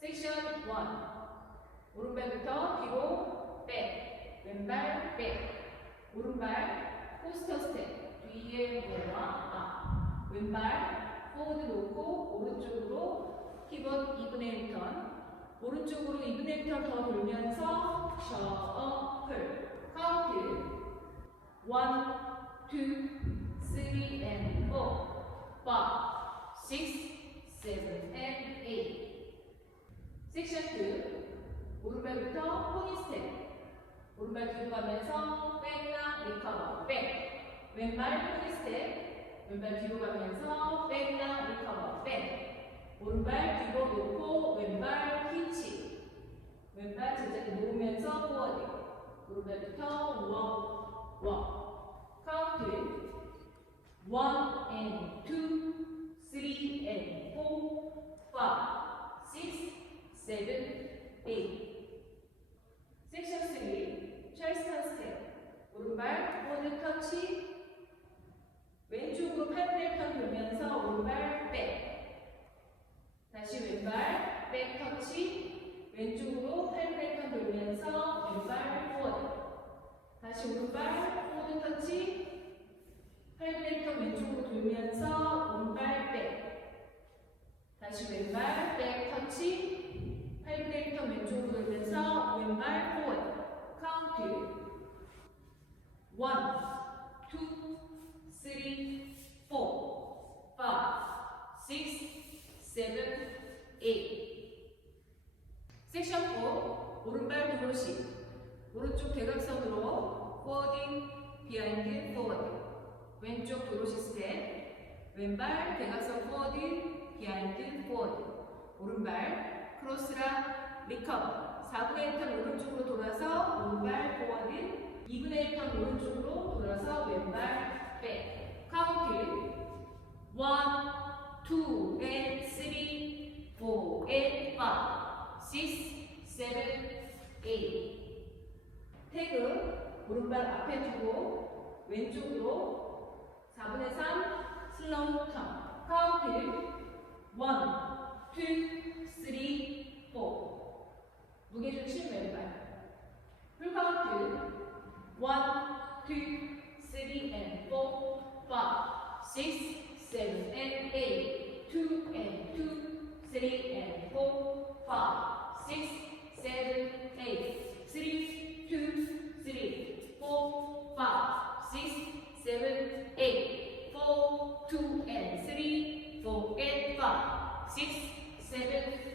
섹션 1. 오른발부터 뒤로 백, 왼발 백, 오른발 포스터 스텝, 뒤에 모아 앞, 왼발 포워드 놓고 오른쪽으로 힙업 2분의 1턴, 오른쪽으로 2분의 1턴 더 돌면서 셔플, 카운트 1, 2, 3 and 4, 5, 6, 7 and 8. 섹션 2. 오른발부터 포니 스텝. 오른발 뒤로 가면서 백락 리커버 백. 왼발 포니 스텝. 왼발 뒤로 가면서 백락 리커버 백. 오른발 뒤로 놓고 왼발 휘치. 왼발 제자리 놓으면서 포워드. 오른발부터 워. 카운트 1 and 2, 3 and 4, 5, 6, 7, 8. 섹션 3. 찰스턴 스텝. 오른발 포워드 터치. 왼쪽으로 8분의 1턴 돌면서 오른발 백. 다시 왼발 백 터치. 왼쪽으로 8분의 1턴 돌면서 왼발 포워드. 다시 오른발 포워드 터치. 8분의 1턴 왼쪽으로 돌면서 오른발 백. 다시 왼발 백 터치. 8분의 1턴 왼쪽으로 돌면서 왼발 포워드. 카운트 1, 2, 3, 4, 5, 6, 7, 8. 섹션 4. 오른발 드로시. 오른쪽 대각선으로 포워딩, 비하인드, 포워드. 왼쪽 드로시 스텝. 왼발 대각선 포워드, 비하인드, 포워드. 오른발 크로스라 리커버. 4분의 1턴 오른쪽으로 돌아서 오른발 포워드. 2분의 1턴 오른쪽으로 돌아서 왼발 백. 카운트 1, 2 and 3, 4 and 5, 6, 7, 8. 태그 오른발 앞에 두고 왼쪽으로 4분의 3 슬로우 턴. 카운트 1, 2, 3, 4. 무게중심 왼발. 풀 카운트 1, 2, 3 and 4, 5, 6, 7 and 8, 2 and 2, 3 and 4, 5, 6, 7, 8, 3, 2, 3, 4, 5, 6, 7, 8, 4, 2 and 3, 4 and 5, 6, 7,